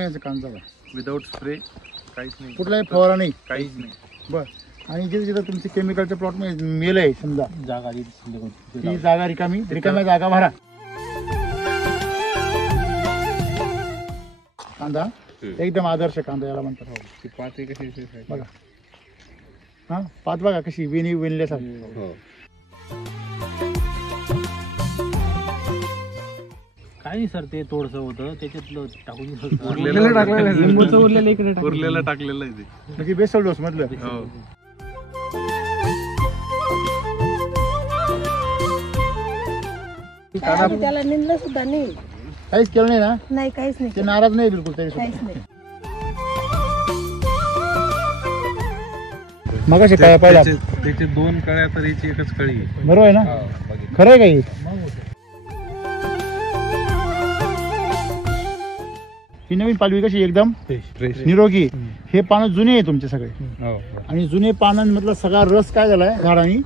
महिन्याचा कांदा without spray काहीच नाही, कुठलाही फवारा नाही, काहीच नाही. बरं. आणि जिथे जिथे तुमचे केमिकलच्या प्लॉट मध्ये मेल आहे समजा जागा ती जागा रिकाम्या जागा भरा. कांदा एकदम आदर्श कांदा याला म्हणतात. पात कशी बघा हा पात बघा कशी वेणी वेणल्यासारखी. काय नाही सर, ते थोडस होतं त्याच्यातलं टाकून उरलेलं टाकलेलं आहे ते, म्हणजे बेसल डोस मधलं. त्याला निंदलं सुद्धा नाही, काहीच केलं नाही ना. नाही काहीच नाही, ते नाराज नाही बिलकुल तरी काहीच नाही. मग असे काय पाहिजे त्याचे 2 कळ्या तर याची एकच कळी आहे. बरोबर आहे ना. खरं आहे काही ही नवीन पालवी कशी एकदम निरोगी. हे पानं जुने आहे तुमचे सगळे, आणि जुने पानांमधला सगळा रस काय झालाय झाडांनी.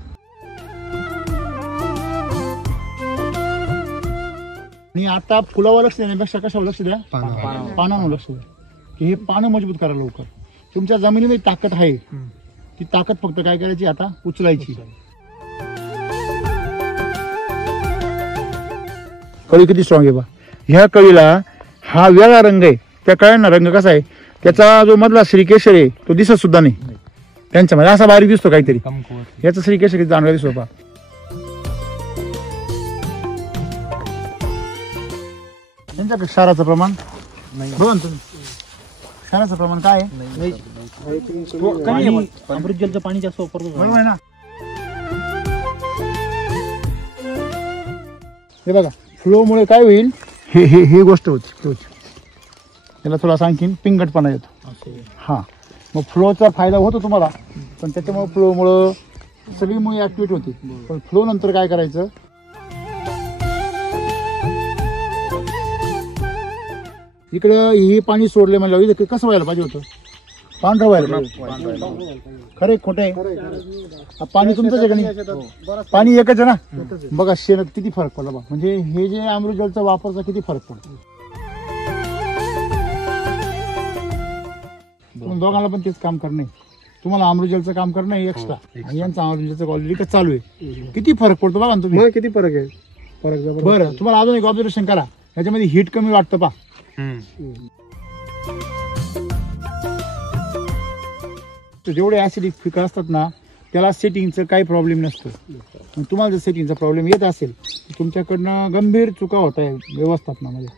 आणि आता फुलावर लक्ष देण्यापेक्षा कशावर लक्ष द्या, पानावर लक्ष द्या, की हे पानं मजबूत करा लवकर. तुमच्या जमिनीमध्ये ताकद आहे, ती ताकद फक्त काय करायची आता उचलायची. कळी किती स्ट्रॉंग आहे बा. ह्या कळीला हा वेगळा रंग आहे, त्या कळ्यांना रंग कसा आहे, त्याचा जो मधला श्रीकेशर आहे तो दिसत सुद्धा नाही त्यांच्यामध्ये, असा बारीक दिसतो काहीतरी. याचा श्रीकेशर चांगला दिसतो बा. त्यांच्या क्षाराचं प्रमाण बघा ना तुम्ही, क्षाराचं प्रमाण काय आहे, अमृत जलचं पाणी जास्त वापरतो. बरोबर आहे ना. हे बघा फ्लोमुळे काय होईल, हे हे हे गोष्ट होती. त्याला थोडा आणखीन पिंगटपणा येतो. हा मग फ्लोचा फायदा होतो तुम्हाला, पण त्याच्यामुळे फ्लोमुळं सगळी मुळे ऍक्टिव्हेट होते. पण फ्लो नंतर काय करायचं, इकडं हे पाणी सोडले म्हणलं इथं कसं व्हायला पाहिजे होतं, पांढरं व्हायला पाहिजे. खरे खोटे आहे, पाणी तुमचंच आहे का नाही, पाणी एकच आहे ना. बघा शेणात किती फरक पडला बा. म्हणजे हे जे अमृत जलचा वापरचा किती फरक पडतो. दोघांना पण तेच काम करणं आहे, तुम्हाला अमृत जलचं काम करणं आहे एक्स्ट्रा, आणि यांचं अमृत जलचं ऑलरेडी चालू आहे. किती फरक पडतो बघा ना तुम्ही, किती फरक आहे. बरं तुम्हाला अजून एक ऑब्झर्वेशन करा, ह्याच्यामध्ये हीट कमी वाटतं पा. जेवढे ऍसिडिक पिकं असतात ना त्याला सेटिंगचं काही प्रॉब्लेम नसतो. तुम्हाला जर सेटिंगचा प्रॉब्लेम येत असेल तर तुमच्याकडनं गंभीर चुका होत आहे व्यवस्थापनामध्ये.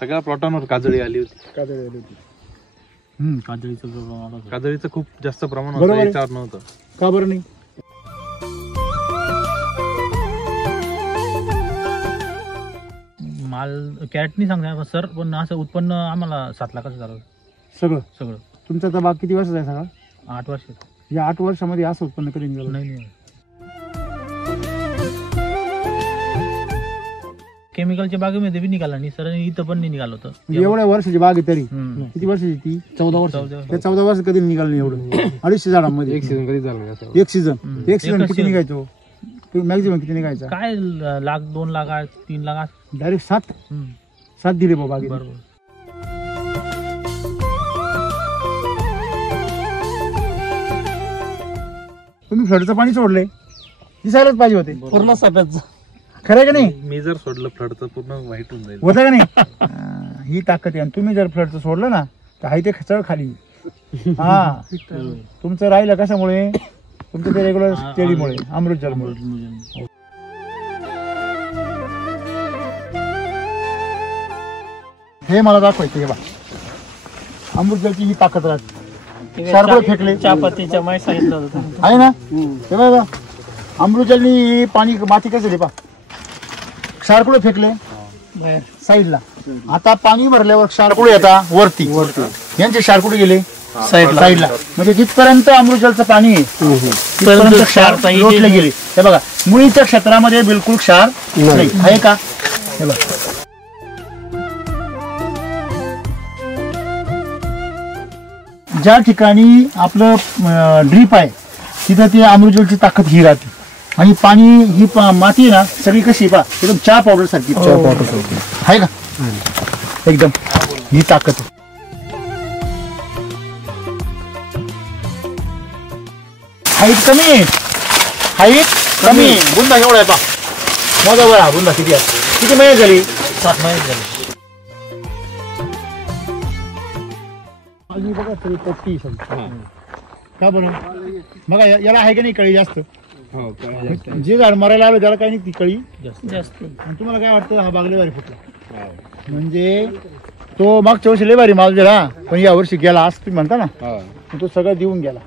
सगळ्या प्लॉटांवर काजळी आली होती. काजळीचं खूप जास्त प्रमाण होतं, याच्यावर नव्हतं. का बरं नाही, माल कॅरेट नाही सांगता सर, पण असं उत्पन्न आम्हाला 7 लाखाचं झालं सगळं. तुमचा तर बाग किती वर्षाचा आहे सगळा, 8 वर्ष. या 8 वर्षामध्ये असं उत्पन्न कधी निघालं नाही. केमिकलच्या बागेमध्ये बी निघाला नाही सर, इथं पण नाही निघालं होतं. एवढ्या वर्षाची बाग आहे तरी किती वर्षाची ती, 14 वर्ष. त्या 14 वर्ष कधी निघालं नाही एवढं. 250 झाडांमध्ये एक सीझन कधी झालं, एक सीझन किती निघायचो मॅक्झिमम, किती निघायचा काय, 1 लाख 2 लाख 3 लाख डायरेक्ट 7 दिले बाबा. बरोबर. तुम्ही फ्लडचं पाणी सोडले, दिसायलाच पाहिजे होते पूर्ण सफेद. खरं आहे का नाही. मी जर सोडलं फ्लडचं पूर्ण व्हाईट होऊन जाईल, होतं का नाही. ही ताकद आहे. आणि तुम्ही जर फ्लडचं सोडलं ना तर हाय ते खचळ खाली. हा तुमचं राहिलं कशामुळे, तुमचं ते रेग्युलर स्टडीमुळे, अमृत जलमुळे. हे मला दाखवायचं. हे बा अमृत जलची ही ताकद राहते. शार्पळ फेकले, चहापत्तीच्या माहिती सांगितलं होतं आहे ना. हे बघा अमृत जलनी पाणी माती कसं दिली पा, क्षारकुळे फेकले साईडला. आता पाणी भरल्यावर क्षारकुळे येतात वरती, यांचे क्षारकुळे गेले साईडला. म्हणजे जिथपर्यंत अमृत जलचं पाणी आहे तिथपर्यंत क्षार लोटले गेले. हे बघा मुळीच्या क्षेत्रामध्ये बिलकुल क्षार नाही आहे का. हे बघा ज्या ठिकाणी आपलं ड्रीप आहे तिथं ती अमृत जलची ताकद ही राहते. आणि पाणी ही माती आहे ना सगळी कशी पा एकदम चहा पावडर सारखी आहे का एकदम ही ताकद आहे. हाईट कमी आहे, हाईट कमी आहे. बुंदा एवढा आहे पा माझा बघा बुंदा किती आहे, किती महिने झाली 7 महिने झाले. बघा तरी पट्टी का बरं बघा याला आहे का नाही कळी जास्त. जे झाड मरायला आलं त्याला काही नाही ती कळी जास्त. आणि तुम्हाला काय वाटतं हा बाग लय भारी फुटला म्हणजे तो मागच्या वर्षी लय भारी माल दिला पण या वर्षी गेला असं तुम्ही म्हणता ना तो सगळं देऊन गेला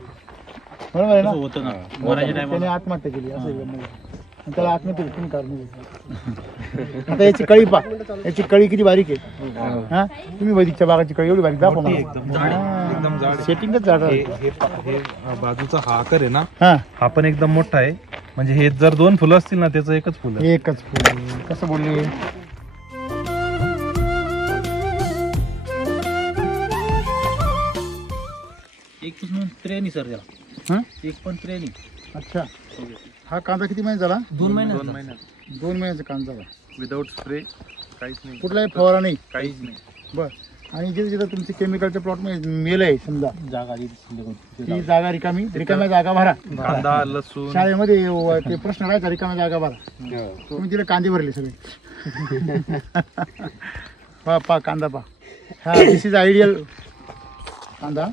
बरोबर आहे ना. होतं ना मरायच्या त्याने टायमाला. आत्महत्या केली असं आहे गंमत. आणि त्याला आत्महत्या तुम्ही कारण आता याची कळी पा याची कळी किती बारीक आहे हा तुम्ही वैदिकच्या बागाची कळी एवढी बारीक दाखवा एकदम जाड आहे. सेटिंगच झाड हे बाजूचा हा आकार आहे ना हा हा पण एकदम मोठा आहे म्हणजे हे जर 2 फुलं असतील ना त्याचं एकच फुल आहे. एकच फुल कसं बोलले एक पण त्रेनी सर त्याला. हा एक पण त्रेनी. अच्छा हा कांदा किती महिने झाला 2 महिने 2 महिन्यात 2 महिन्याचा कांदा झाला विदाऊट स्प्रे काहीच नाही, कुठलाही फवारा नाही काहीच नाही. बर आणि जिथे जिथं तुमचे केमिकलच्या प्लॉट मध्ये मेल आहे समजा जागा ती जागा रिकाम्या जागा भरा. कांदा लसूण शाळेमध्ये ते प्रश्न राहायचा रिकाम्या जागा भरा तुम्ही तिला कांदे भरले सगळे पा कांदा पा हा दिस इज आयडियल कांदा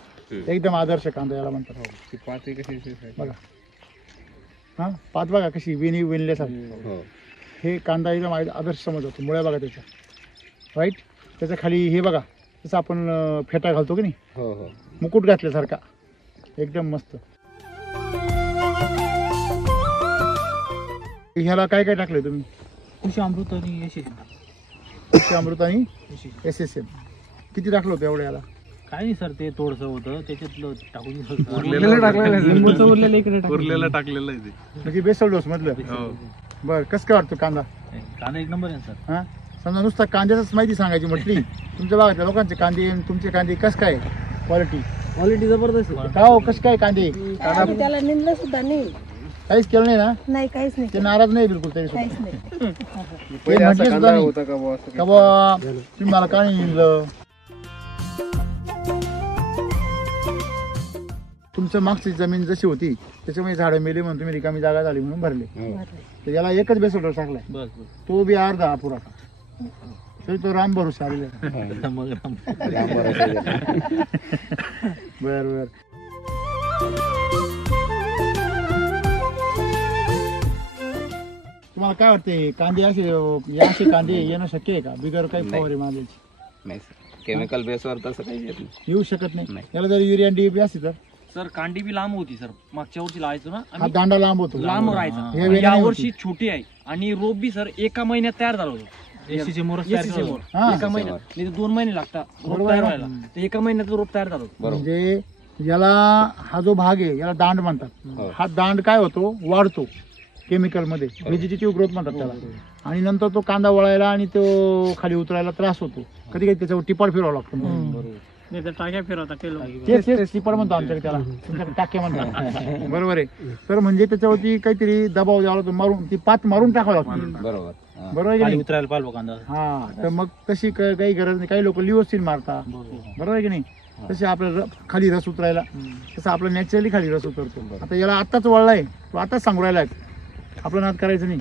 एकदम आदर्श कांदा याला म्हणतात बघा हा पात बघा कशी वेणी वेणल्यासारखी हे कांदा एकदम आदर्श समज होतो मुळ्या बघा त्याच्या राईट त्याच्या खाली हे बघा जसं आपण फेटा घालतो की नाही मुकुट घातल्यासारखा एकदम मस्त. ह्याला काय काय टाकलंय तुम्ही कृषी अमृत आणि यशस्वी. कृषी अमृत आणि SSM किती टाकलं होतं एवढं याला काय नाही सर ते थोडंसं होतं त्याच्यातलं टाकून उरलेलं टाकलेलं आहे ते. म्हणजे बेसल डोस मधलं हो. बरं कसं काय वाटतं कांदा कांदा एक नंबर आहे सर. हा समजा नुसता कांद्याच माहिती सांगायची म्हटली तुमच्या भागातल्या लोकांचे कांदे आणि तुमचे कांदे कसं काय क्वालिटी जबरदस्त आहे. का हो कसं काय कांदे आम्ही त्याला निंदलं सुद्धा नाही. काहीच केलं नाही ना नाही काहीच नाही ते नाराज नाही बिलकुल तरी सुद्धा. काहीच नाही. ते म्हटले सुद्धा नाही का बुवा तुम्ही मला का नाही निघलं. तुमचं मागची जमीन जशी होती त्याच्यामुळे झाडं मेली म्हणून तुम्ही रिकामी जागा झाली म्हणून भरले तर याला एकच बेसोडर टाकलाय बस तो बी अर्धा अपुरा तरी तो राम भरोसा आलेला आहे. बस मग बर बर तुम्हाला काय वाटते कांदे असे कांदे येणं शक्य आहे का बिगर काही फवारे मारायची नाही केमिकल बेसवर तसं काही येत नाही. येऊ शकत नाही. याला जर युरिया DAP असती तर सर कांडी बी लांब होती सर मागच्या वर्षी लावायचो ना हा आम्ही दांडा लांब होतो लांब हे राहायचा वेगळं या नाही वर्षी छोटी आहे आणि रोप बी सर एका महिन्यात तयार झालं होतं. एसीचे मोरच SCC मोर. हा. एका महिन्यात नाही तर 2 महिने लागतात रोप बरोबर तयार आहे. व्हायला तर एका महिन्यात रोप तयार झालं होतं. म्हणजे याला हा जो भाग आहे याला दांड म्हणतात. हा दांड काय होतो वाढतो केमिकल मध्ये व्हेजिटेटिव्ह ग्रोथ म्हणतात त्याला आणि नंतर तो कांदा वळायला आणि तो खाली उतरायला त्रास होतो कधी कधी त्याच्यावर टिपाड फिरवावं लागतं. टाक्या फिरवता तेच टिपाड म्हणतो आमच्याकडे त्याला तुमच्याकडे टाक्या म्हणतात बरोबर आहे. तर म्हणजे त्याच्यावरती काहीतरी दबाव द्यावा लागतो मारून ती पात मारून टाकावं लागतं बरोबर बरोबर आहे की खाली नाही. उतरायला पाहिजे कांदा. हा तर मग तशी काही गरज नाही. काही लोक लिओसिन मारता बरोबर आहे की नाही. तसे आपल्याला खाली रस उतरायला तसं आपलं नॅचरली खाली रस उतरतो. आता याला आत्ताच वळलाय तो आताच सांगू राहिलाय आपलं नाद करायचं नाही.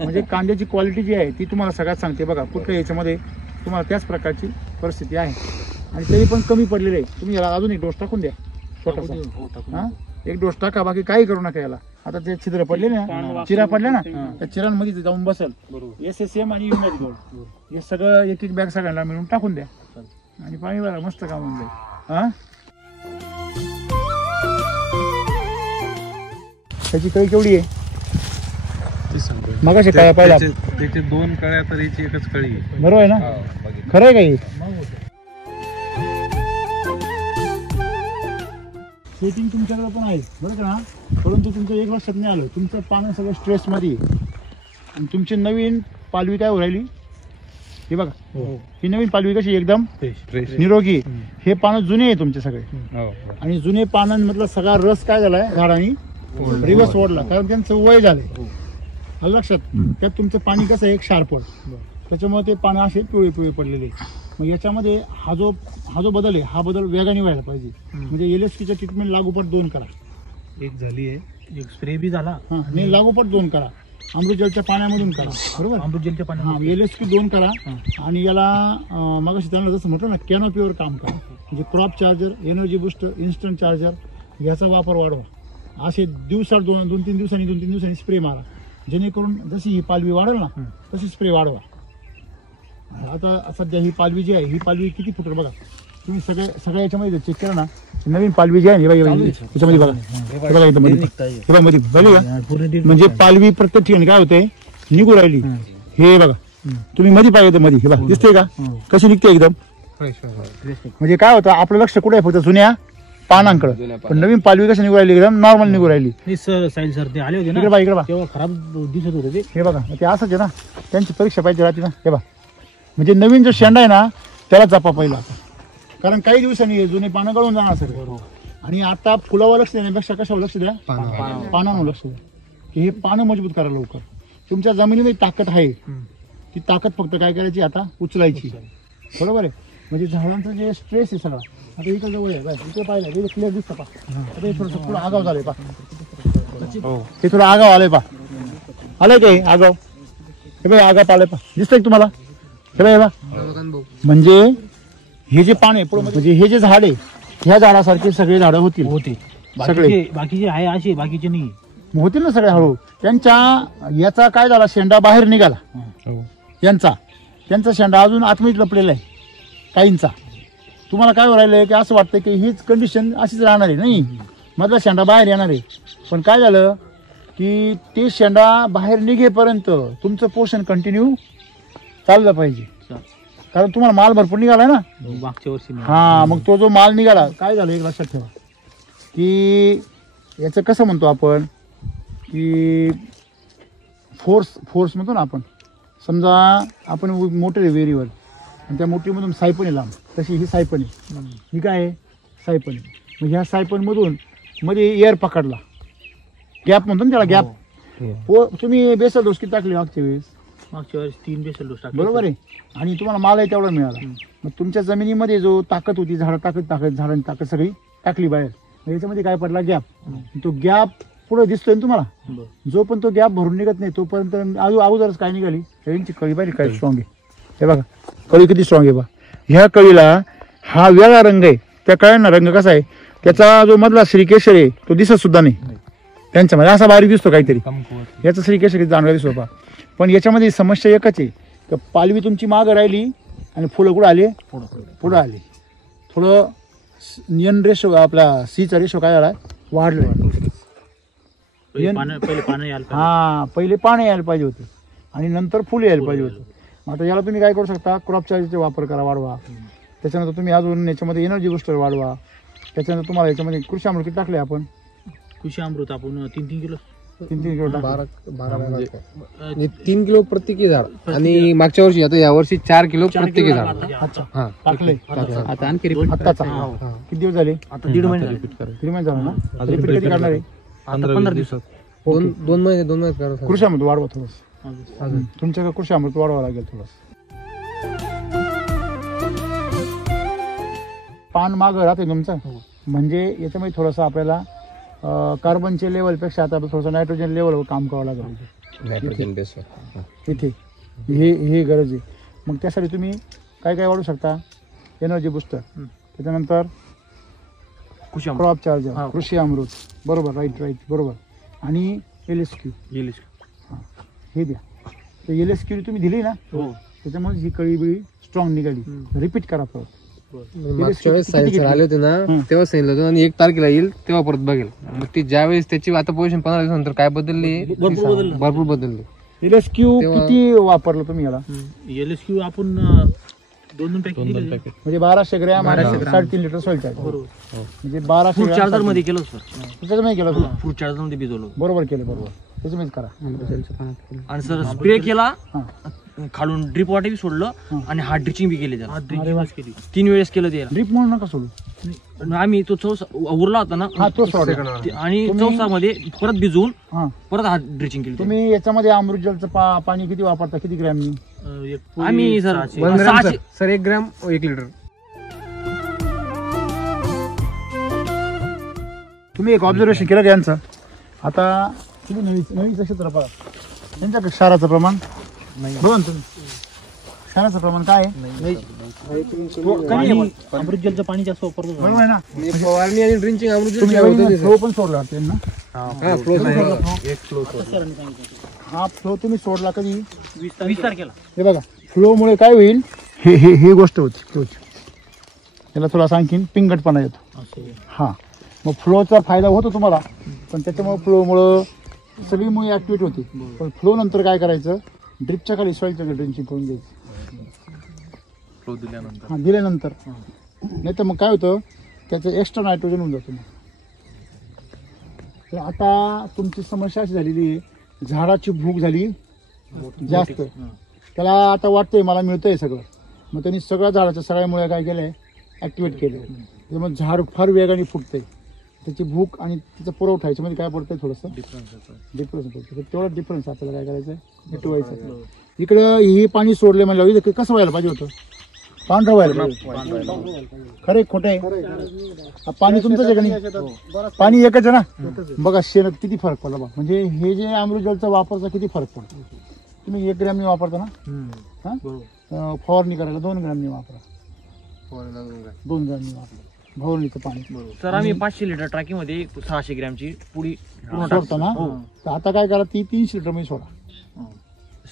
म्हणजे कांद्याची क्वालिटी जी आहे ती तुम्हाला सगळ्यात सांगते बघा कुठल्या याच्यामध्ये तुम्हाला त्याच प्रकारची परिस्थिती आहे आणि तरी पण कमी पडलेलं आहे. तुम्ही याला अजून एक डोस टाकून द्या छोटासा हा एक डोस टाका बाकी काही करू नका याला. आता ते छिद्र पडले ना चिरा पडल्या ना त्या चिरांमध्ये ते जाऊन बसेल SSM आणि युनिट गोल्ड हे सगळं एक एक बॅग सगळ्यांना मिळून टाकून द्या आणि पाणी भरा मस्त काम होऊन जाईल. हा त्याची कळी केवढी आहे मगाशी काय पाहिला त्याचे 2 कळ्या तर याची एकच कळी आहे. बरोबर आहे ना खरं आहे काही सेटिंग तुमच्याकडे पण आहे बरं का ना परंतु तुमचं एक लक्षात नाही आलं तुमचं पानं सगळं स्ट्रेसमध्ये आणि तुमची नवीन पालवी काय राहिली हे बघा ही नवीन पालवी कशी एकदम निरोगी हे पानं जुने आहे तुमचे सगळे आणि जुने पानांमधला सगळा रस काय झालाय झाडांनी रिवर्स ओढला, कारण त्यांचं वय झालंय. आलं लक्षात. त्यात तुमचं पाणी कसं आहे, एक शार्पड, त्याच्यामुळे ते पाणी असे पिवळे पिवळे पडलेले. मग याच्यामध्ये हा जो बदल आहे, हा बदल वेगाने व्हायला पाहिजे. म्हणजे LSQ ट्रीटमेंट लागोपाठ 2 करा. एक झाली आहे, एक स्प्रे बी झाला. नाही, लागोपाठ 2 करा. अमृतजलच्या पाण्यामधून करा, बरोबर. अमृतजलच्या पाण्यात LSQ 2 करा. आणि याला मागाशी त्यांना जसं म्हटलं ना, कॅनोपीवर काम करा. म्हणजे crop charger, energy booster, instant charger याचा वापर वाढवा. असे दिवसात 2-3 दिवसांनी स्प्रे मारा, जेणेकरून जशी ही पालवी वाढेल ना तशी स्प्रे वाढवा. आता सध्या ही पालवी जी आहे, ही पालवी किती फुटर बघा तुम्ही. सगळ्या याच्यामध्ये चेक केलं ना, नवीन पालवी जी आहे त्याच्यामध्ये बघा, बघा इथं मध्ये बघा का, म्हणजे पालवी प्रत्येक ठिकाणी काय होते, निघू राहिली. हे बघा तुम्ही मध्ये पाहिजे मध्ये, हे बघा दिसते का कशी निघते एकदम. म्हणजे काय होतं, आपलं लक्ष कुठे आहे, फक्त जुन्या पानांकडे, पण नवीन पालवी कशी निघू राहिली, एकदम नॉर्मल निघू राहिली. सर ते आले होते ना, इकडे बघा तेव्हा खराब दिसत होते ते. हे बघा, ते असंच आहे ना, त्यांची परीक्षा पाहिजे राहते ना. हे बघा, म्हणजे नवीन जो शेंडा आहे ना त्याला जपा पहिला, कारण काही दिवसांनी जुने पानं गळून जाणार सर. आणि आता फुलावर लक्ष देण्यापेक्षा कशावर लक्ष द्या, पानावर लक्ष द्या, की हे पानं मजबूत करा लवकर. तुमच्या जमिनीमध्ये ताकद आहे, ती ताकद फक्त काय करायची, आता उचलायची, बरोबर आहे. म्हणजे झाडांचं जे स्ट्रेस आहे सगळा, आता इकडे जवळ आहे, इकडे पाहिलं क्लिअर दिसतं पा. आता हे थोडंसं पुढं आगाव झालंय पा, हे थोडं आगाव आलंय पा, आलंय काय आगाव. हे बाई आगाव आलंय पा, दिसतंय तुम्हाला. हे बाई म्हणजे हे जे पान आहे पुढे, म्हणजे हे जे झाड आहे, ह्या झाडासारखे सगळे झाडं होतील, सगळे बाकीचे आहे असे, बाकीचे नाही होतील ना सगळे हळू. त्यांच्या याचा काय झाला, शेंडा बाहेर निघाला त्यांचा शेंडा अजून आतमध्ये लपलेला आहे काहींचा. तुम्हाला काय राहिलंय की असं वाटतं की हीच कंडिशन अशीच राहणार आहे, नाही मधला शेंडा बाहेर येणार आहे. पण काय झालं की ते शेंडा बाहेर निघेपर्यंत तुमचं पोषण कंटिन्यू चाललं पाहिजे, कारण तुम्हाला माल भरपूर निघाला ना मागच्या वर्षी. हा, मग तो जो माल निघाला, काय झालं एक लक्षात ठेवा, की याचं कसं म्हणतो आपण, की फोर्स म्हणतो ना आपण. समजा आपण मोटर आहे विहिरीवर, आणि त्या मोटरीमधून सायपण आहे लांब, तशी ही सायपण आहे, ही काय आहे सायपण आहे. मग ह्या सायपणमधून मध्ये एअर पकडला, गॅप म्हणतो ना त्याला, गॅप. तुम्ही बेसल डोस किती टाकले मागच्या वेळेस, मागच्या वेळेस 3 बेसल डोस टाकले, बरोबर आहे. आणि तुम्हाला मालही तेवढा मिळाला. मग तुमच्या जमिनीमध्ये जो ताकद होती, झाडांची ताकद सगळी टाकली बाहेर. मग याच्यामध्ये काय पडला, गॅप. तो गॅप पुढे दिसतोय ना तुम्हाला, जो पण तो गॅप भरून निघत नाही तोपर्यंत अगोदरच काय निघाली, यांची कळी बाहेर काय स्ट्रॉंग आहे. हे बघा कळी किती स्ट्रॉंग आहे बा. ह्या कळीला हा वेगळा रंग आहे, त्या कळ्यांना रंग कसा आहे, त्याचा जो मधला श्रीकेशर आहे तो दिसत सुद्धा नाही त्यांच्यामध्ये, असा बारीक दिसतो काहीतरी. याचा श्रीकेशर जाणवला दिसतो बा. पण याच्यामध्ये समस्या एकच आहे, की पालवी तुमची मागं राहिली आणि फुलं कुठं आले, पुढं आले. थोडं नियन रेशो, आपला सीचा रेशो काय झाला, वाढलाय. पहिले पानं यायला पाहिजे होते आणि नंतर फुलं यायला पाहिजे होते. आता याला तुम्ही काय करू शकता, क्रॉप चार्जरचा वापर करा, वाढवा. त्याच्यानंतर तुम्ही अजून याच्यामध्ये एनर्जी बुस्टर वाढवा. त्याच्यानंतर तुम्हाला याच्यामध्ये कृषी अमृत किती टाकले आपण, कृषी अमृत आपण 3 किलो 3 किलो टाकले. 3 किलो प्रत्येकी झाड, आणि मागच्या वर्षी, आता या वर्षी 4 किलो प्रत्येकी झाड. अच्छा टाकले. आता आणखी आत्ताचा किती दिवस झाले, आता 1.5 महिने झाला ना. रिपीट कधी करणार आहे, 15 दिवसात. 2 महिने करा. कृषी अमृत वाढवा थोडस, तुमच्याकडे कृषी अमृत वाढवा लागेल थोडस. पान मागं राहते तुमचं, म्हणजे याच्यामध्ये थोडंसं आपल्याला कार्बनच्या लेवलपेक्षा आता थोडंसं नायट्रोजन लेवलवर काम करावं लागेल. नायट्रोजन बेसवर इथे हे गरज आहे. मग त्यासाठी तुम्ही काय काय वाढू शकता, एनर्जी बुस्टर, त्याच्यानंतर क्रॉप चार्जर, कृषी अमृत, बरोबर, राईट बरोबर, आणि LSQ हे द्या. तर LSQ तुम्ही दिली ना, त्याच्यामुळे ही कळी बिळी स्ट्रॉंग निघाली. रिपीट करा परत. मागच्या वेळेस सायन्स आले होते ना, तेव्हा सांगितलं होतं, आणि 1 तारखेला येईल तेव्हा परत बघेल. मग ती ज्यावेळेस त्याची आता पोझिशन 15 दिवसानंतर काय बदलली, भरपूर बदलली. LSQ किती वापरलं तुम्ही याला, LSQ आपण 2 पॅकेट म्हणजे 1200 ग्रॅम 3.5 लिटर सॉइल चार्जर, म्हणजे 1200 चार्जर मध्ये केलं सर, त्याच्यामध्ये केलं फ्रूट चार्जर मध्ये भिजवलं, बरोबर केलं, बरोबर. त्याच्यामध्ये करा. आणि सर स्प्रे केला, हा. खालून ड्रिप वाटे बी सोडलं आणि हार्ड ड्रिचिंग बी केली त्याला. अरे वा. 3 वेळेस केलं त्याला. ड्रीप म्हणून नका सोडू. आणि आम्ही तो चौसा उरला होता ना, हा तो सोडा. आणि चौसामध्ये परत भिजवून हा परत हार्ड ड्रिचिंग केली. तुम्ही याच्यामध्ये अमृत जलचं पाणी किती वापरता, किती ग्रॅमनी? आम्ही सर 1 सर 1 ग्रॅम 1 लिटर. तुम्ही एक ऑब्झर्वेशन केलं का यांचं? आता तुम्ही नवीन क्षेत्र बघा, त्यांच्या क्षाराचं प्रमाण बघा ना तुम्ही, क्षाराचं प्रमाण काय आहे? अमृत जलचं पाणी जास्त वापरतो. बरोबर आहे ना? फवारणी आणि ड्रिंचिंग अमृत तुम्ही फ्लो पण सोडला त्यांना. हा फ्लो हा फ्लो तुम्ही सोडला कधी? 20 तारखेला. हे बघा, फ्लो मुळे काय होईल, हे गोष्ट होती फ्लोची. त्याला थोडासा आणखीन पिंगटपणा येतो. हा, मग फ्लोचा फायदा होतो तुम्हाला, पण त्याच्यामुळे फ्लोमुळं सगळी मुळे ऍक्टिव्हेट होती. पण फ्लो नंतर काय करायचं, ड्रिपच्या खाली सॉईलचं ड्रिंचिंग करून द्यायचं. फ्लो दिल्यानंतर हा, दिल्यानंतर. नाही तर मग काय होतं, त्याचं एक्स्ट्रा नायट्रोजन होऊन जातं. तर आता तुमची समस्या अशी झालेली आहे, झाडाची भूक झाली जास्त. त्याला आता वाटतंय मला मिळतंय सगळं, मग त्यांनी सगळ्या झाडाच्या सगळ्यामुळे काय केलंय, ऍक्टिवेट केलंय. त्यामुळे झाड फार वेगाने फुटतंय. त्याची भूक आणि तिचा पुरवठा याच्यामध्ये काय पडतंय, थोडंसं डिफरन्स पडतो. तेवढा डिफरन्स आपल्याला काय करायचं, मिटवायचं. इकडं हे पाणी सोडले म्हणलं, इथं कसं व्हायला पाहिजे होतं, पांढरं व्हायला पाहिजे. खरे खोटे? पाणी तुमचंच आहे का नाही? पाणी एकच आहे ना. बघा शेणात किती फरक पडला बघा. म्हणजे हे जे अमृत जलचा वापरचा किती फरक पडतो. तुम्ही 1 ग्रॅमनी वापरता ना, हा, फवारणी करायला 2 ग्रॅमनी वापरा, 2 ग्रॅमनी वापरा फवारणीचं पाणी. सर आम्ही 500 लिटर टाकीमध्ये 600 ग्रॅमची पुडी सोडता ना. तर आता काय करा, ती 300 लिटर मध्ये सोडा,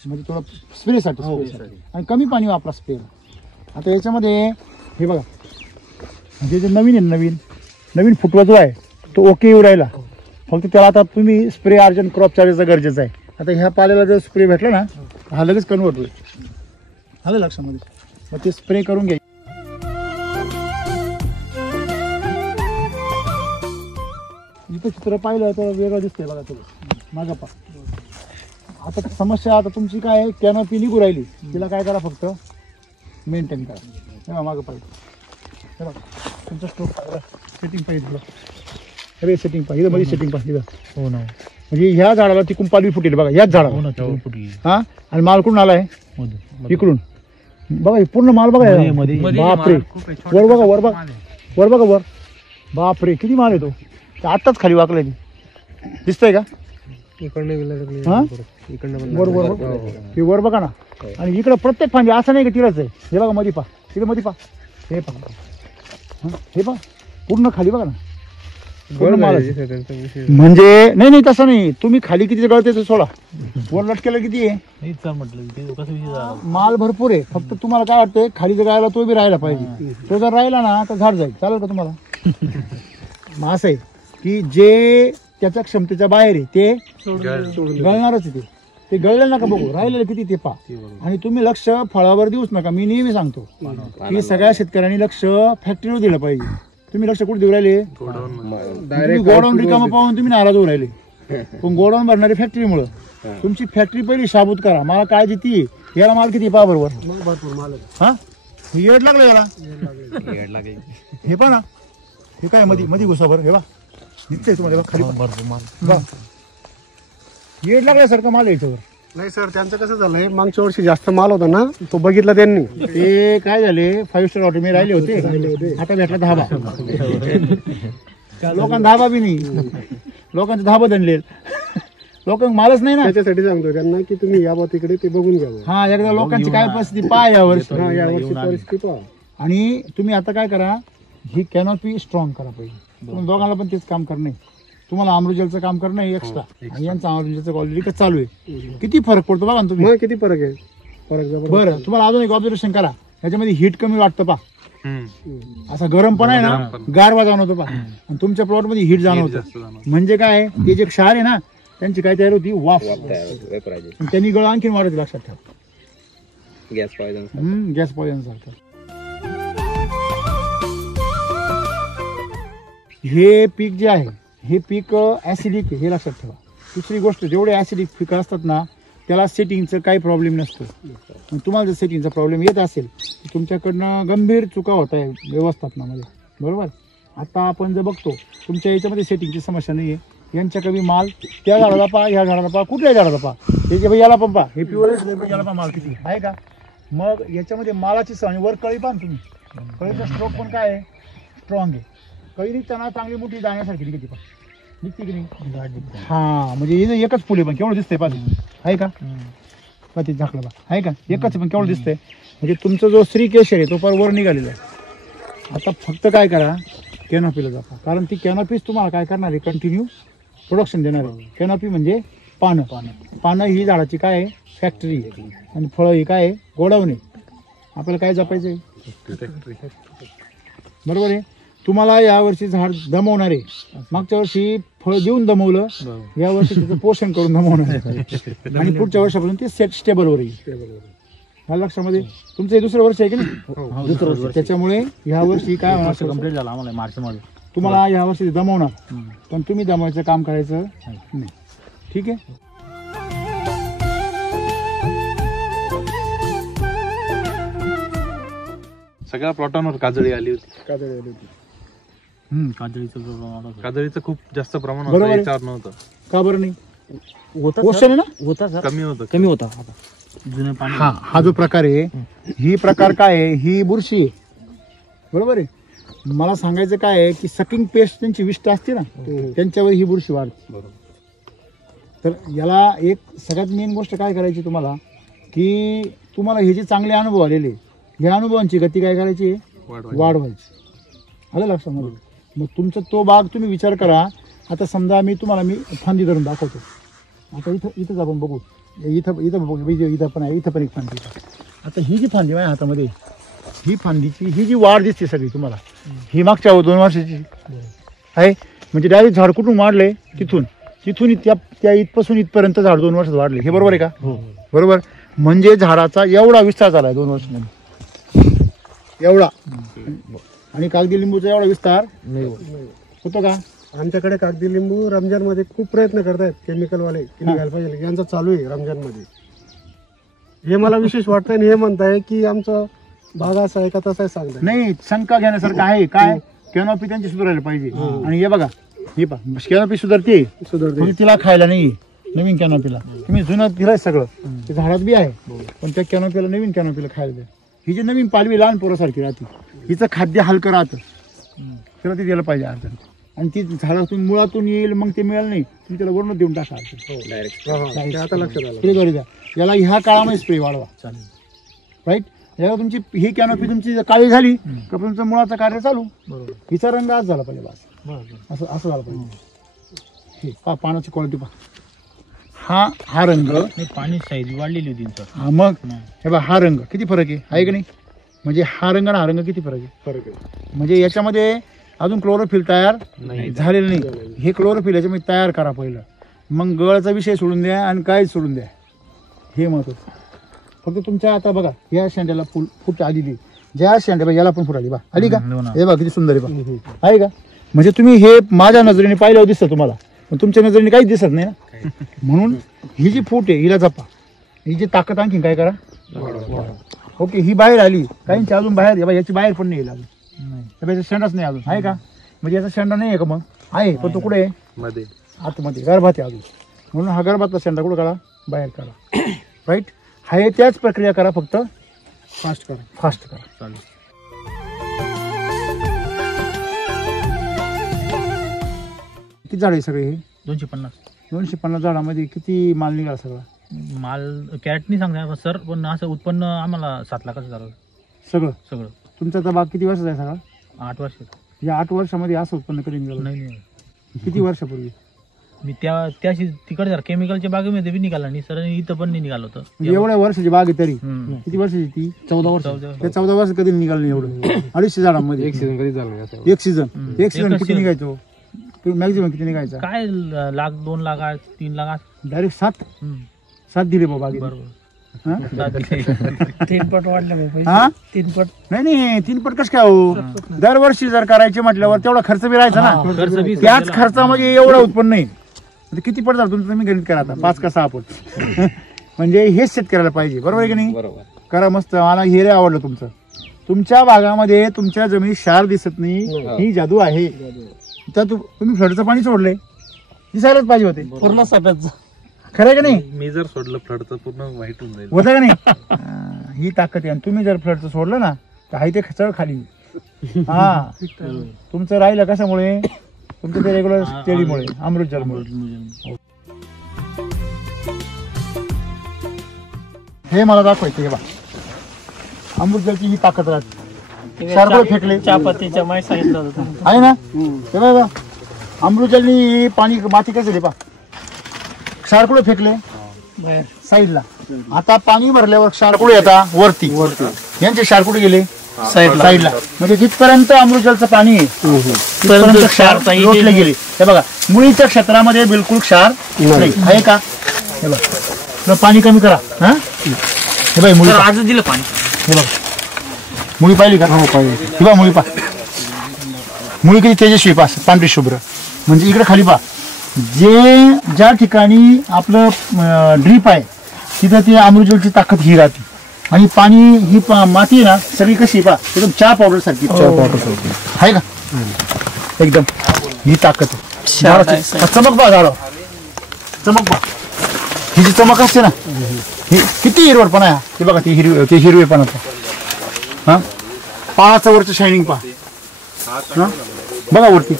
म्हणजे थोडं स्प्रेसाठी. आणि कमी पाणी वापरा स्प्रेला. आता याच्यामध्ये हे बघा, म्हणजे जे नवीन आहे, नवीन फुटवा जो आहे तो ओके येऊ राहिला. फक्त त्याला आता तुम्ही स्प्रे अर्जंट क्रॉप चार्जचा गरजेचं आहे. आता ह्या पाल्याला जर स्प्रे भेटला ना, हा लगेच कन्वर्ट होईल. आलं लक्षामध्ये? मग ते स्प्रे करून घ्या. इथं चित्र पाहिलं तर वेगळं दिसतंय बघा थोडं मागं पा. आता समस्या आता तुमची काय आहे, कॅनोपी निघू राहिली, तिला काय करा, फक्त मेंटेन करा. तेव्हा मागं पाहिजे तुमचं स्ट्रोक सेटिंग पाहिजे. अरे सेटिंग पाहिजे, मध्ये सेटिंग पाहिजे. हो ना. म्हणजे ह्या झाडाला तिकून पालवी फुटेल बघा, याच झाडाला. हा, आणि माल कुठून आलाय, इकडून बघा. पूर्ण माल बघा, बापरे. वर बघा, वर बघा, वर बघा, वर. बापरे किती माल येतो. आत्ताच खाली वाकलाय, दिसतंय का? हा, वर वर हे वर बघा ना. आणि इकडं प्रत्येक फांदी असं नाही का तिलाच आहे. हे बघा मध्ये पा, तिथे मध्ये पा, हे पा, हे पा, पूर्ण खाली बघा ना. म्हणजे नाही तसं नाही. तुम्ही खाली किती गळते सोडा, वर लटकेला किती आहे, माल भरपूर आहे. फक्त तुम्हाला काय वाटतंय, खाली जर राहिला तो बी राहायला पाहिजे. तो जर राहिला ना तर झाड जाईल. चालेल का तुम्हाला? मग असं आहे की जे त्याच्या क्षमतेच्या बाहेर आहे ते गळणारच आहे. ते गळलं नका बघू, राहिलेलं किती ते पा. आणि तुम्ही लक्ष फळावर देऊच नका. मी नेहमी सांगतो की सगळ्या शेतकऱ्यांनी लक्ष फॅक्टरीवर दिलं पाहिजे. तुम्ही लक्ष कुठे देऊ राहिले, गोडाऊन रिकामं पाहून तुम्ही नाराज होऊ राहिले. पण गोडाऊन भरणारी फॅक्टरीमुळं. तुमची फॅक्टरी पहिली शाबूत करा. मला काय देते, याला माल किती पहा बरोबर. हा, येड लागलं याला, हे पहा ना. हे काय मध्ये मध्ये घुसाभर, हे बा निघतंय तुम्हाला खाली माल. येड लागल्यासारखं माल याच्यावर. नाही सर, त्यांचं कसं झालंय, मागच्या वर्षी जास्त माल होता ना, तो बघितला त्यांनी. ते काय झाले, 5 स्टार हॉटेल मी राहिले होते, आता भेटला धाबा. लोकांना धाबा बी नाही, लोकांचा धाबा दणले. लोकांना मालच नाही ना. त्याच्यासाठी सांगतो त्यांना की तुम्ही या तिकडे ते बघून घ्या. हा, एकदा लोकांची काय परिस्थिती पहा यावर्षी. यावर्षी परिस्थिती पहा. आणि तुम्ही आता काय करा, ही कॅनॉपी स्ट्रॉंग करा पाहिजे. तुम्ही दोघांना पण तेच काम करणं आहे. तुम्हाला अमृतजलचं काम करणं आहे एक्स्ट्रा, आणि यांचं अमृतजलचं ऑलरेडी चालू आहे. किती फरक पडतो बघा ना तुम्ही. किती फरक आहे, फरक जबरदस्त. बरं, तुम्हाला अजून एक ऑब्झर्वेशन करा, याच्यामध्ये हीट कमी वाटतं पा. असा गरम पण आहे ना, गारवा जाणवतो पा. आणि तुमच्या प्लॉट मध्ये हीट जाणवतं. म्हणजे काय, ते जे क्षार आहे ना, त्यांची काय तयार होती, वाफ. त्यांनी गळ आणखीन वाढवते. लक्षात ठेवा, गॅस पॉइझन सारखं. हे पीक जे आहे, हे पीक ऍसिडिक आहे, हे लक्षात ठेवा. दुसरी गोष्ट जेवढे ॲसिडिक पिकं असतात ना त्याला सेटिंगचं काही प्रॉब्लेम नसतो. पण तुम्हाला जर सेटिंगचा प्रॉब्लेम येत असेल तर तुमच्याकडनं गंभीर चुका होत आहे व्यवस्थापनामध्ये, बरोबर. आता आपण जर बघतो तुमच्या याच्यामध्ये सेटिंगची समस्या नाही आहे, यांच्या कमी माल त्या झाडाला पहा, ह्या झाडाला पहा, कुठल्या झाडाला पहा, हे जे याला पण पहा, हे प्युअर याला पहा माल किती आहे का. मग याच्यामध्ये मालाची आणि वर कळी पहा तुम्ही, कळीचा स्ट्रोक पण काय आहे, स्ट्रॉंग आहे. कळी निघताना चांगली मोठी दाण्यासारखी निघते पहा, निघते की नाही. हा म्हणजे हे एकच फुले पण केवढं दिसतंय पाहिजे आहे का, ते झाकलं बा आहे का, एकच पण केवढं दिसतंय. म्हणजे तुमचा जो श्री केशर आहे तो फार वर निघालेला आहे. आता फक्त काय करा, कॅनॉपीला जाता, कारण ती कॅनॉपीच तुम्हाला काय करणार आहे, कंटिन्यू प्रोडक्शन देणार आहे. कॅनॉपी म्हणजे पानं ही झाडाची काय आहे, फॅक्टरी आहे, आणि फळं ही काय आहे, गोडाऊन आहे. आपल्याला काय जपायचं आहे, बरोबर आहे. तुम्हाला यावर्षी झाड दमवणार आहे, मागच्या वर्षी फळ देऊन दमवलं, यावर्षी त्याचं पोषण करून दमवणार आहे, आणि पुढच्या वर्षापासून ते स्टेबलवर येईल. ह्या लक्षामध्ये तुमचं हे दुसरं वर्ष आहे की नाही, दुसरं वर्ष. त्याच्यामुळे ह्या वर्षी काय होणार, कंप्लीट झाला आम्हाला मार्च मध्ये. तुम्हाला ह्या वर्षी दमवणार, पण तुम्ही दमवायचं काम करायचं नाही. ठीक आहे. सगळ्या प्लॉटांवर काजळी आली होती. काजळीचं खूप जास्त प्रमाण बरोबर होतं, आहे. याच्यावर नव्हतं. का बरं नाही, होता पोषण आहे ना. होता सर, कमी होतं. कमी होता जुनं पाणी. हा जो प्रकार आहे, ही प्रकार काय आहे, ही बुरशी आहे, बरोबर आहे. मला सांगायचं काय आहे की सकिंग पेस्ट त्यांची विष्ट असते ना, त्यांच्यावर ही बुरशी वाढते. तर याला एक सगळ्यात मेन गोष्ट काय करायची तुम्हाला, की तुम्हाला हे जे चांगले अनुभव आलेले, ह्या अनुभवांची गती काय करायची, वाढवायची. आलं लक्षामध्ये. मग तुमचा तो बाग तुम्ही विचार करा. आता समजा मी फांदी धरून दाखवतो. आता इथंच आपण बघू, इथं बघू, इथं पण आहे, इथं पण एक फांदी. आता ही जी फांदी माझ्या हातामध्ये, ही फांदीची ही जी वाढ दिसते सगळी तुम्हाला, ही मागच्या 2 वर्षाची आहे. म्हणजे डायरेक्ट झाड कुठून वाढलंय, तिथून त्या इथपासून इथपर्यंत झाड 2 वर्षात वाढले. हे बरोबर आहे का, बरोबर. म्हणजे झाडाचा एवढा विस्तार झालाय 2 वर्षामध्ये, एवढा. आणि कागदी लिंबूचा एवढा विस्तार होतो का. आमच्याकडे कागदी लिंबू रमजान मध्ये खूप प्रयत्न करतायत, केमिकलवाले घायला पाहिजे, यांचा चालू आहे रमजान मध्ये. हे मला विशेष वाटतंय, आणि हे म्हणताय की आमचं बाग असा आहे का तसा आहे, सांगताय नाही. शंका घेण्यासारखं आहे काय, कॅनॉपी त्यांची सुधारायला पाहिजे. आणि हे बघा, हे पहा कॅनॉपी सुधारते, म्हणजे तिला खायला नाही, नवीन कॅनॉपीला तुम्ही जुनं दिलंय सगळं, ते झाडात बी आहे, पण त्या कॅनॉपीला नवीन कॅनॉपीला खायला द्या. ही जी नवीन पालवी लहान पोरासारखी राहते, हिचं खाद्य हलकं राहतं, त्याला ते द्यायला पाहिजे अडचण. आणि ती झाडातून मुळातून येईल, मग ते मिळालं नाही तुम्ही त्याला वरून देऊन टाका. आता लक्षात आलं. स्प्रे करू द्या, याला ह्या काळामध्ये स्प्रे वाढवा, राईट. याला तुमची ही कॅनॉपी तुमची काळी झाली का तुमचं मुळाचं कार्य चालू, हिचा रंग आज झाला पाहिजे, बस असं झालं पाहिजे. पहा पानाची क्वालिटी पहा, हा रंग, पाणी साईज वाढलेली होती सर. हा मग हे बघा, हा रंग किती फरक आहे की नाही. म्हणजे हा रंग आणि हा रंग किती फरक आहे. म्हणजे याच्यामध्ये अजून क्लोरोफिल तयार झालेलं नाही. हे क्लोरोफिल याच्यामध्ये तयार करा पहिलं, मग गळाचा विषय सोडून द्या आणि काय सोडून द्या, हे महत्वाचं. फक्त तुमच्या आता बघा या शेंड्याला फुट आलेली, ज्या शेंड्या याला पण फुट आली बा, आली का. हे बघा किती सुंदर आहे बा, आहे का. म्हणजे तुम्ही हे माझ्या नजरेने पाहिल्यावर दिसतं तुम्हाला, पण तुमच्या नजरेने काहीच दिसत नाही ना. म्हणून ही जी फूट आहे हिला जपा, ही जी ताकद आणखी काय करा. ओके, ही बाहेर आली, काहींची अजून बाहेर, याची बाहेर पण नाही येईल अजून, शेंडाच नाही अजून, आहे का. म्हणजे याचा शेंडा नाही आहे का, मग आहे, पण तो कुठे आहे, मध्ये आतमध्ये गर्भात आहे अजून. म्हणून हा गर्भातला शेंडा कुठं काढा, बाहेर काढा, राईट. हा त्याच प्रक्रिया करा, फक्त फास्ट करा. चालेल. किती झाड आहे सगळे हे, 250 झाडामध्ये किती माल निघाला सगळा. माल कॅरेट नाही सांगता सर, पण असं उत्पन्न आम्हाला 7 लाखाचं झालं सगळं. तुमचा तर बाग किती वर्षाचा आहे सगळा, 8 वर्ष. या 8 वर्षामध्ये असं उत्पन्न कधी निघालं नाही. किती वर्षापूर्वी. मी त्याशी तिकडे जर केमिकलच्या बागेमध्ये बी निघाला नाही सर, इथं पण नाही निघालं होतं. म्हणजे एवढ्या वर्षाची बाग आहे तरी किती वर्षाची ती, 14 वर्ष. त्या 14 वर्ष कधी निघालं नाही एवढं. 250 झाडांमध्ये एक सीझन कधी झालं, एक सीझन किती निघायचो, मॅक्झिमम किती निघायचा, काय 1 लाख 2 लाख 3 लाख डायरेक्ट 7 दिले बाबा. बरोबर. 3 पट वाढले, 3 पट नाही 3 पट कसं काय हो. दरवर्षी जर करायचे म्हटल्यावर तेवढा खर्च बी राहायचा ना. त्याच खर्चामध्ये एवढं उत्पन्न नाही. म्हणजे किती पट झालं तुमचं, तुम्ही गणित करा आता, 5 का 6 पट. म्हणजे हेच शेतकऱ्याला पाहिजे, बरोबर आहे की नाही? बरोबर. करा मस्त. मला हे रे आवडलं तुमचं. तुमच्या भागामध्ये तुमच्या जमिनीत क्षार दिसत नाही, ही जादू आहे. तर तुम्ही फ्लडचं पाणी सोडले, दिसायलाच पाहिजे होते. पूर्ण सफेद. खरं का नाही? मी जर सोडलं फ्लड तर पूर्ण व्हाईट होऊन जाईल. होतं का नाही? ही ताकद आहे. आणि तुम्ही जर फ्लडचं सोडलं ना तर हाय ते खचळ खाली. हा, तुमचं राहिलं कशामुळे? तुमचं ते रेग्युलर स्टेडीमुळे, अमृत जलमुळे. हे मला दाखवायचं. हे बा, अमृत जलची ही ताकद राहते. क्षार फेकले, चहापत्तीच्या माहिती सांगितलं होतं. आहे ना? हे बघा, अमृत जलनी पाणी माती कसं दिली पा, क्षार कुठे फेकले? साईडला. आता पाणी भरल्यावर क्षार कुठे येतात? वरती. यांचे क्षार कुठे गेले? साईडला. म्हणजे जिथपर्यंत अमृत जलचं पाणी आहे तिथपर्यंत क्षार लोटले गेले. हे बघा, मुळीच्या क्षेत्रामध्ये बिलकुल क्षार नाही आहे का? हे बघा, पाणी कमी करा. हा, हे बघा मुळी, आज दिलं पाणी. हे बघा मुळी पाहिली का? हो पाहिली. ही बघा मुळी पा, मुळी किती तेजस्वी पा, पांढरी शुभ्र. म्हणजे इकडे खाली पा, ज्या ठिकाणी आपलं ड्रीप आहे तिथं ती अमृतजलची ताकद ही राहते. आणि पाणी ही माती आहे ना सगळी कशी पा, एकदम चहा पावडर सारखी. चहा पावडर सारखी आहे का? एकदम ही ताकद आहे. चमक बा झाड, चमक बा, ही जी चमक असते ना, ही किती हिरवटपणा आहे. हे बघा ती हिरवेपणाचा. हा, पानाचं वरचं शायनिंग पहा. हा, बघा वरती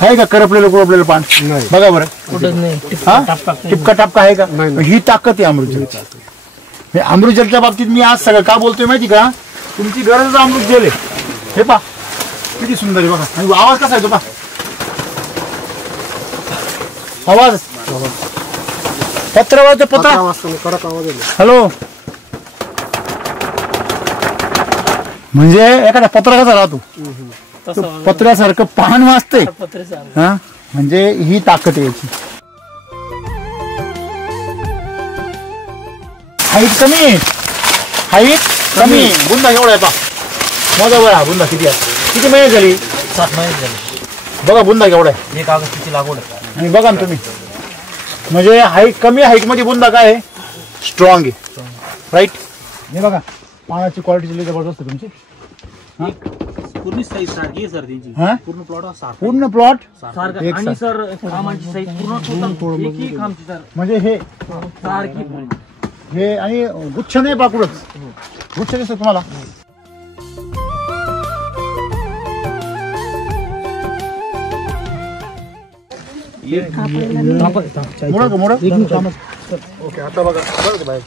आहे का करपलेलं पान? बघा बरं, टिपका टापका आहे का? ही ताकद आहे अमृतजलची. अमृतजलच्या बाबतीत मी आज सगळं का बोलतोय माहिती का? तुमची गरज अमृत जल आहे. हे पा किती सुंदर आहे बघा. आणि आवाज कसा येतो पा, आवाज पत्रावरचं पत्रा. हॅलो, म्हणजे एखादा पत्रा कसा राहतो पत्र्यासारखं पान वाजते. हा, म्हणजे ही ताकद आहे याची. हाईट कमी आहे, हाईट कमी. बुंदा एवढा आहे पा, माझा बघा बुंदा किती आहे, किती महिने झाली? 7 महिने झाले. बघा बुंदा केवढा आहे. 1 ऑगस्टची लागवड आहे. आणि बघा ना तुम्ही, म्हणजे हाईट कमी, हाईट मध्ये बुंदा काय आहे? स्ट्रॉंग आहे. राईट. हे बघा पानाची क्वालिटी जबरदस्त तुमची. पूर्ण साईज सारखी आहे सर त्यांची. हा, पूर्ण प्लॉट पूर्ण प्लॉट सारखं. आणि सर खांबाची साईज पूर्ण एकही खांबची सर म्हणजे हे सारखी पूर्ण. हे आणि गुच्छ नाही पाकडच, गुच्छ दिसतो तुम्हाला. ओके, आता बघा बाहेर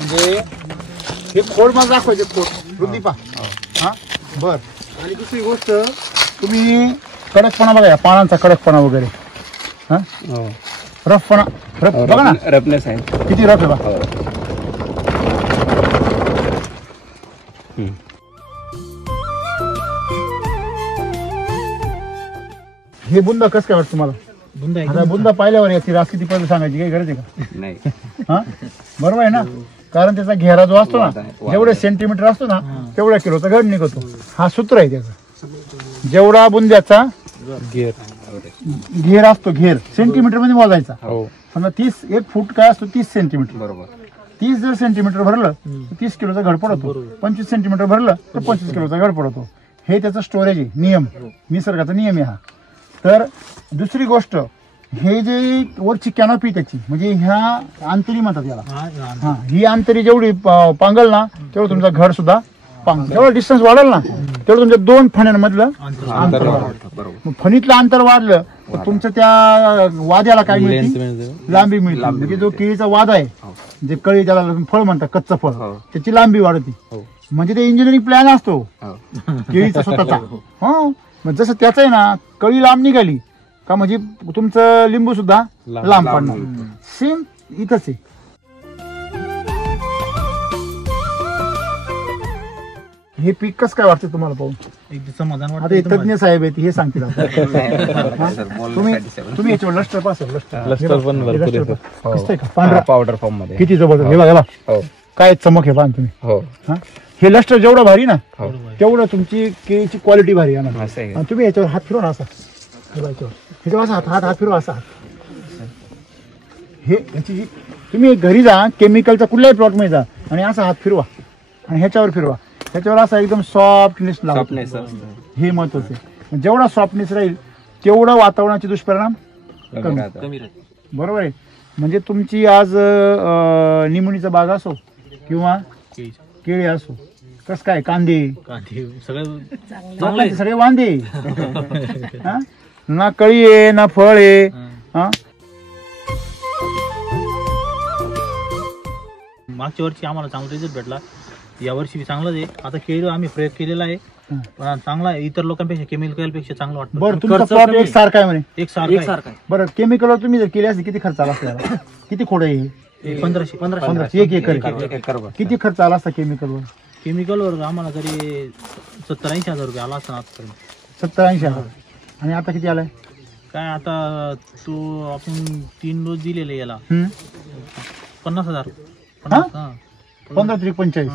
म्हणजे हे खोड मला दाखवायचे, खोड वृद्धी पा. हा, बर. आणि दुसरी गोष्ट तुम्ही कडकपणा बघा, पानांचा कडकपणा वगैरे. हा, रफपणा, रफ बघा ना, रफनेस आहे. किती रफ आहे बघा. हे बुंदा कसं काय वाटतं तुम्हाला? आता बुंदा पाहिल्यावर याची रास किती पहिले सांगायची काही गरज आहे का? नाही. हा, बरोबर आहे ना? कारण त्याचा घेरा जो असतो ना, जेवढे सेंटीमीटर असतो ना तेवढ्या किलोचा घड निघतो. हा सूत्र आहे त्याचा. जेवढा बुंद्याचा घेर असतो, घेर सेंटीमीटर मध्ये मोजायचा. समजा 30, 1 फूट काय असतो? 30 सेंटीमीटर. बरोबर. 30 जर सेंटीमीटर भरलं तर 30 किलोचा घड पडतो. 25 सेंटीमीटर भरलं तर 25 किलोचा घड पडतो. हे त्याचं स्टोरेज आहे, नियम, निसर्गाचा नियम आहे हा. तर दुसरी गोष्ट, हे जे वरची कॅनोपी त्याची म्हणजे ह्या अंतरी म्हणतात याला. हा, ही अंतरी जेवढी पांगल ना तेवढं तुमचा घर सुद्धा पांगल. जेवढं डिस्टन्स वाढेल ना तेवढं तुमच्या 2 फण्यांमधलं अंतर वाढलं. फणीतलं अंतर वाढलं तर तुमचं त्या वाद्याला काय मिळते? लांबी मिळते. म्हणजे जो केळीचा वाद आहे, जे कळी त्याला फळ म्हणतात, कच्चं फळ, त्याची लांबी वाढते. म्हणजे ते इंजिनिअरिंग प्लॅन असतो केळीचा स्वतःचा. हो, जसं त्याचं आहे ना, कळी लांब निघाली का म्हणजे तुमचं लिंबू सुद्धा लांब पडणार. सेम इथंच आहे. हे पीक कसं काय वाटतं तुम्हाला पाहून? एक समाधान आता हे तज्ञ साहेब आहेत, हे सांगतील. तुम्ही याच्यावर लष्टर पास, लष्टर पांढरा पावडर फॉर्म मध्ये किती जबरदस्त. हे बघा काय चमक आहे पान तुम्ही. हो, हे लष्टर जेवढं भारी ना तेवढं तुमची केळीची क्वालिटी भारी आहे ना. तुम्ही याच्यावर हात फिरवा ना असा, ह्याच्यावर असा हात फिरवा असा हे याची जी तुम्ही घरी जा केमिकलचा कुठल्याही प्लॉट मध्ये जा आणि असा हात फिरवा आणि ह्याच्यावर फिरवा ह्याच्यावर असा एकदम सॉफ्टनेस Softness लागतो हे महत्वाचं आहे. जेवढा सॉफ्टनेस राहील तेवढा वातावरणाचे दुष्परिणाम कमी राहतं. कमी राहते. बरोबर आहे. म्हणजे तुमची आज निमोनीचा बाग असो किंवा केळी असो कस काय कांदे सगळं लोकांचे सगळे वांदे हा? ना कळी आहे ना फळ आहे हा? मागच्या वर्षी आम्हाला चांगला रिझल्ट भेटला, या वर्षी चांगलाच आहे. आता केळी आम्ही प्रयोग केलेला आहे पण चांगला आहे. इतर लोकांपेक्षा केमिकल पेक्षा चांगलं वाटतं. बरं तुमचा प्लॉट एक सारखा आहे म्हणे. एक सारखा आहे. बरं केमिकलवर तुम्ही जर केले असते किती खर्च आला असता याला? किती खोड आहे हे? 1500 एक एकर आहे. किती खर्च आला असता केमिकलवर? केमिकलवर आम्हाला तरी 70-80 हजार रुपये आला असता आतापर्यंत. 70-80 हजार. आणि आता किती आलाय? काय आता तो आपण 3 डोस दिलेले याला 50,000. 15-45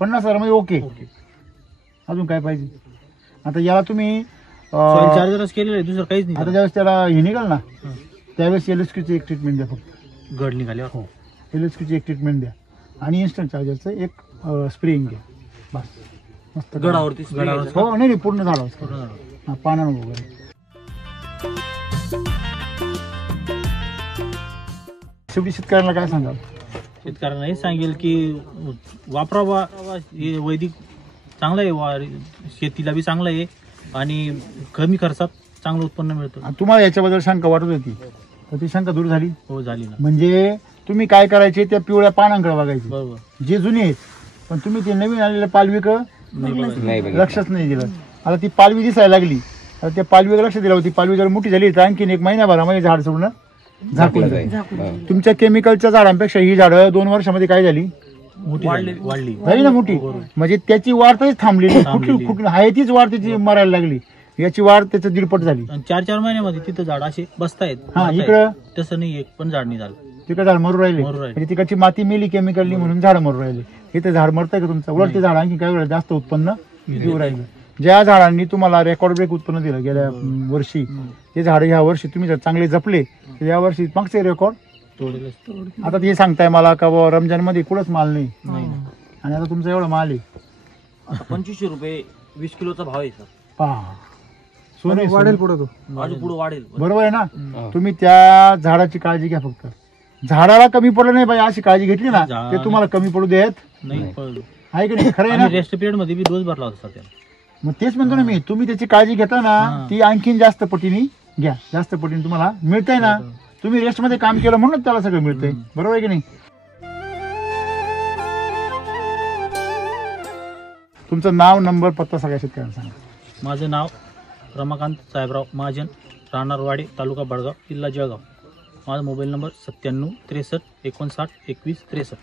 50,000 मध्ये ओके. अजून काय पाहिजे? आता याला तुम्ही सॉइल चार्जरच केलेलं आहे, दुसरं काहीच आता नाही. ज्यावेळेस त्याला हे निघाल ना त्यावेळेस LSQ ची एक ट्रीटमेंट द्या फक्त. गड निघाल्यावर LSQ ची एक ट्रीटमेंट द्या आणि इन्स्टंट चार्जरचं एक स्प्रेइंग घ्या बस. मस्त गडावरती हो नाही पूर्ण झालं पानानं वगैरे. शेवटी शेतकऱ्यांना काय सांगाल? शेतकऱ्यांना हे सांगेल की वापरावा हे वैदिक चांगलं आहे, शेतीला बी चांगलं आहे आणि कमी खर्चात चांगलं उत्पन्न मिळतं. आणि तुम्हाला याच्याबद्दल शंका वाटत होती तर ती शंका दूर झाली. हो झाली ना. म्हणजे तुम्ही काय करायचे त्या पिवळ्या पानांकडे बघायचे बरोबर. जे जुने आहेत पण तुम्ही ते नवीन आलेल्या पालवीकडं नाही बघितलं. लक्षच नाही दिलं. आता ती पालवी दिसायला लागली आता त्या पालवीकडे लक्ष दिलं होती. पालवी जर मोठी झाली तर आणखीन 1 महिन्याभरामध्ये झाड सोडणं झाकून जाईल. तुमच्या केमिकलच्या झाडांपेक्षा ही झाडं 2 वर्षामध्ये काय झाली? वाढली झाली ना मोठी. म्हणजे त्याची वाढ तरीच थांबली कुठली आहे तीच वाढ त्याची मरायला लागली. याची वाढ त्याचं 1.5 झाली. 4-4 महिन्यामध्ये तिथं झाड असे बसतायत. हा इकडं तसं नाही, एक पण झाड नाही झालं. तिकडे झाड मरू राहिले मरू राहिले. म्हणजे तिकडची माती मेली केमिकलनी म्हणून झाड मरू राहिले. इथे झाड मरतंय का तुमचं? उलट ते झाड आणखी काय वेळा जास्त उत्पन्न देऊ राहिले. ज्या झाडांनी तुम्हाला रेकॉर्ड ब्रेक उत्पन्न दिलं गेल्या वर्षी ते झाड ह्या वर्षी तुम्ही जर चांगले जपले तर या वर्षी मागचे रेकॉर्ड तोडलेलं. आता ते सांगताय मला का बाबा रमजान मध्ये कुठंच माल नाही आणि आता तुमचा एवढा माल आहे. आता 2500 रुपये 20 किलोचा भाव आहे सर. पहा सोने वाढेल पुढे तो. अजून पुढे वाढेल. बरोबर आहे ना. तुम्ही त्या झाडाची काळजी घ्या फक्त. झाडाला कमी पडलं नाही पाहिजे अशी काळजी घेतली ना ते तुम्हाला कमी पडू देत नाही पडलं. आहे की नाही? खरं आहे ना. रेस्ट पिरियड मध्ये बी डोस भरला होता सर त्याला. मग तेच म्हणतो ना मी तुम्ही त्याची काळजी घेता ना ती आणखीन जास्त पटीने घ्या. जास्त पटीने तुम्हाला मिळतंय ना. तुम्ही रेस्ट मध्ये काम केलं म्हणून त्याला सगळं मिळतंय. बरोबर आहे की नाही? तुमचं नाव नंबर पत्ता सगळ्या शेतकऱ्यांना सांगा. माझं नाव रमाकांत साहेबराव महाजन, राहणार वाडे, तालुका बडगाव, जिल्हा जळगाव. माझा मोबाईल नंबर 97 63 59 21 63.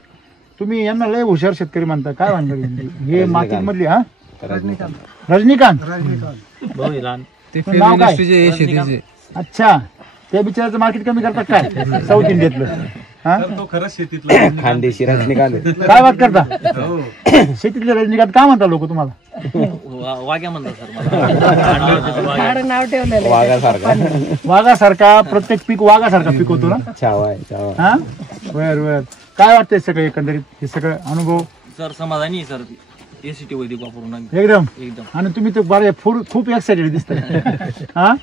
तुम्ही यांना लय हुशार शेतकरी म्हणता काय भानगड? हे मातीमधली हा रजनीकांत भाऊ आहे लहान. ते पण नाव काय? इंडस्ट्रीचे हे शेतीचे. अच्छा त्या बिचाराचं मार्केट कमी करतात काय साऊथ इंडियातलं? हा खानदेशी रजनीकांत. काय बात करता? शेतीतले रजनीकांत काय म्हणता लोक तुम्हाला? वाघ्या म्हणतात सर मला. झाड नाव ठेवलेलं वाघासारखा. वाघासारखा प्रत्येक पीक वाघासारखा पिकवतो ना. छावा आहे छावा. हा बर काय वाटतंय सगळं एकंदरीत हे सगळं अनुभव? सर समाधानी आहे सर. एसीटी वैदिक वापरून आम्ही एकदम. एकदम. आणि तुम्ही तर बरे खूप एक्साइटेड दिसताय. हा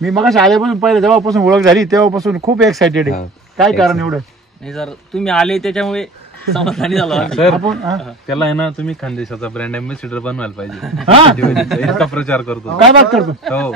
मी मगाशी आल्यापासून पहिले जेव्हापासून ओळख झाली तेव्हापासून खूप एक्साइटेड आहे. काय कारण एवढं? नाही सर तुम्ही आले त्याच्यामुळे समाधानी झालो आम्ही. सर आपण हा? त्याला आहे ना तुम्ही खानदेशाचा ब्रँड एम्बेसिडर बनवायला पाहिजे. हा? इतका प्रचार करतो. काय बात करतो? हो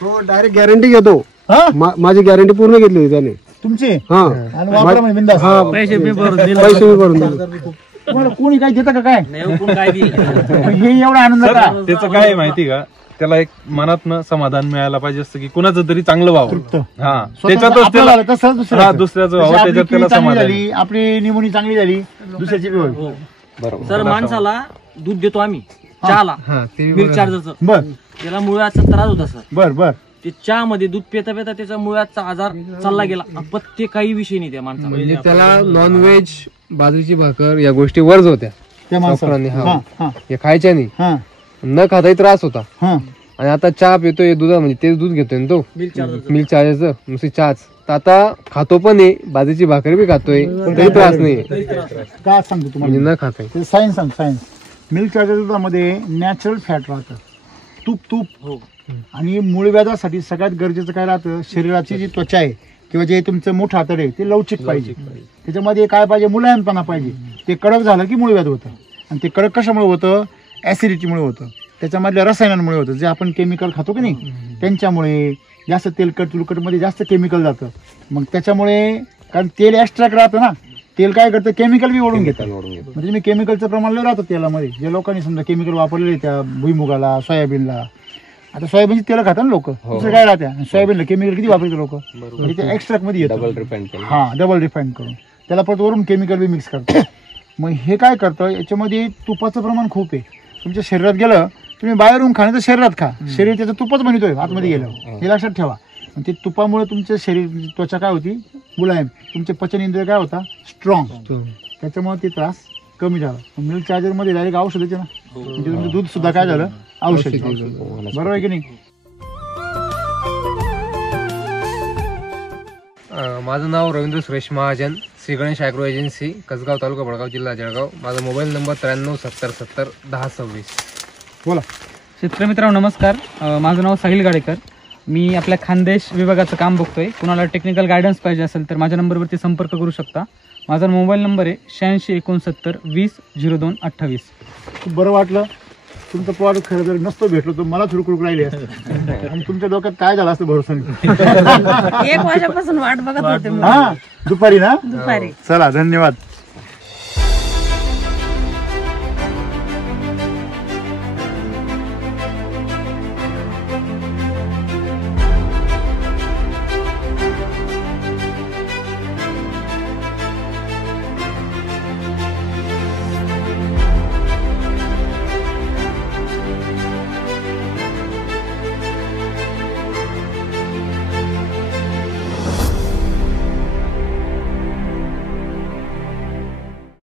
तो डायरेक्ट गॅरंटी घेतो. हा माझी गॅरंटी पूर्ण घेतली होती त्याने. तुमची हा आणि वापरा म्हणजे बिंदास. पैसे मी भरून दिले. पैसे मी भरून दिले. तुम्हाला कोणी काय देतं का काय? नाही कोण काय दिलं. हे एवढा आनंद का? त्याचं काय आहे माहिती का? त्याला एक मनातनं समाधान मिळायला पाहिजे असतं की कुणाचं तरी चांगलं व्हावं. तृप्त. हा स्वतःचं त्याच्यातच आपलं त्याला झालं तसं दुसऱ्याचं. हा, दुसऱ्याचं व्हावं, जशी आपली त्याच्यात त्याला केळी चांगली समाधान. झाली, आपली निमोनी चांगली झाली दुसऱ्याची बी होईल. बरोबर. सर माणसाला दूध देतो आम्ही चहाला हा ते मिल्क चार्जरचं. बर त्याला मुळ्याचा त्रास होता सर. बर बर ते चहामध्ये दूध पेता पेता त्याचा मुळ्याचा आजार चालला गेला. पण ते काही विषय नाही त्या माणसाला. म्हणजे त्याला नॉनव्हेज, बाजरीची भाकर या गोष्टी वर्ज होत्या. त्या माणसाला डॉक्टरांनी, हा. हा हा हे खायच्या नाही. हा न खाताही त्रास होता. हा आणि आता चहा पितोय दुधा म्हणजे तेच दूध घेतोय ना तो मिल्क चार्जरचं नुसती चहाच. तर आता खातो पण आहे, बाजरीची भाकरी बी खातोय, काही त्रास नाही का सांगतो तुम्हाला म्हणजे न खाताय. ते सायन्स सांग सायन्स. मिल्क चार्जर दुधामध्ये नॅचरल फॅट राहतं, तूप आणि मूळव्याधासाठी सगळ्यात गरजेचं काय राहतं, शरीराची जी त्वचा आहे किंवा जे तुमचं मोठं आतड आहे ते लवचिक पाहिजे. त्याच्यामध्ये काय पाहिजे, मुलायमपणा पाहिजे. ते कडक झालं की मूळव्याध होतं. आणि ते कडक कशामुळे होतं, ऍसिडिटीमुळे होतं, त्याच्यामधल्या रसायनांमुळे होतं, जे आपण केमिकल खातो की नाही त्यांच्यामुळे. जास्त तेलकट तुलकटमध्ये जास्त केमिकल जातं. मग त्याच्यामुळे, कारण तेल एक्स्ट्रॅक्ट राहतं ना, तेल काय करतं, केमिकल बी ओढून घेतं. म्हणजे मी केमिकलचं प्रमाण लय राहतं तेलामध्ये. जे लोकांनी समजा केमिकल वापरलेले त्या भुईमुगाला, सोयाबीनला, आता सोयाबीनची तेल खातात ना लोक, दुसरं काय राहत्या, सोयाबीनला केमिकल किती वापरतात लोक, म्हणजे ते एक्स्ट्रॅक्ट मध्ये येतं. डबल रिफाईन करून त्याला परत वरून केमिकल बी मिक्स करतात. मग हे काय करतं, याच्यामध्ये तुपाचं प्रमाण खूप आहे. तुमच्या शरीरात गेलं, तुम्ही बाहेरून खा तर शरीरात खा, शरीर त्याचं तुपच बनवतोय आतमध्ये गेलं, हे लक्षात ठेवा. ते तुपामुळे तुमचं शरीर त्वचा काय होती, मुलायम, तुमचे पचन इंद्रिय काय होता, स्ट्रॉंग. त्याच्यामुळे ते त्रास कमी झाला. मिल्क चार्जर मध्ये डायरेक्ट औषध येते ना, म्हणजे तुमचं दूध सुद्धा काय झालं, औषध. बरोबर आहे की नाही. माझं नाव रवींद्र सुरेश महाजन, श्री गणेश ॲग्रो एजन्सी, कसगाव तालुका बडगाव, जिल्हा जळगाव. माझा मोबाईल नंबर 9370701026. बोला. शेतकरी मित्रांनो नमस्कार. माझं नाव साहिल गाडेकर. मी आपल्या खानदेश विभागाचं काम बघतोय. कुणाला टेक्निकल गायडन्स पाहिजे असेल तर माझ्या नंबरवरती संपर्क करू शकता. माझा मोबाईल नंबर आहे 8669200228. खूप बरं वाटलं. तुमचं प्रॉडक्ट खरं जर नसतं भेटलो तर मला थोडं राहिले असतं आणि तुमच्या डोक्यात काय झालं असतं भरोसा नाही. 1 वाजेपासून वाट बघत होते. हा दुपारी ना. दुपारी. चला धन्यवाद.